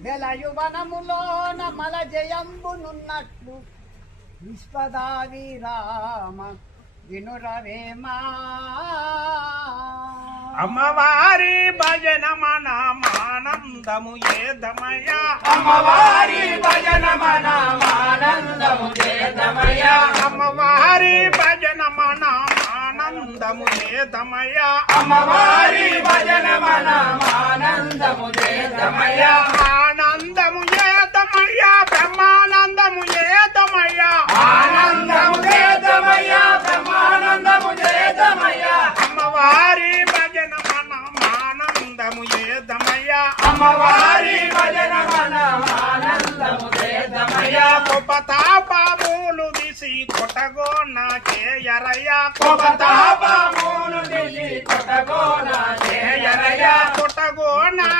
వెలయువనములోన మల జయంబునున్నట్లు విశ్వదావి రామ వినురవేమా అమ్మవారి భజన మనమానందము ఏదమయ అమ్మవారి భజన మనమానందము ఏదమయ అమ్మవారి భజన మనమానందము ఏదమయ అమ్మవారి భజన మనమానందము ఏదమయ ఆనందము ఏదమయ బ్రహ్మానందము ఏదమయ ఆనందము ఏదమయ బ్రహ్మానందము ఏదమయ అమ్మవారి భజన మనమానందము ఏదమయ అమ్మవారి భజన మనమానందము ఏదమయ కోపతాపములు దిసి కొట్టగోన చేయరయ్య కోపతాపములు దిసి కొట్టగోన చేయరయ్య కొట్టగోన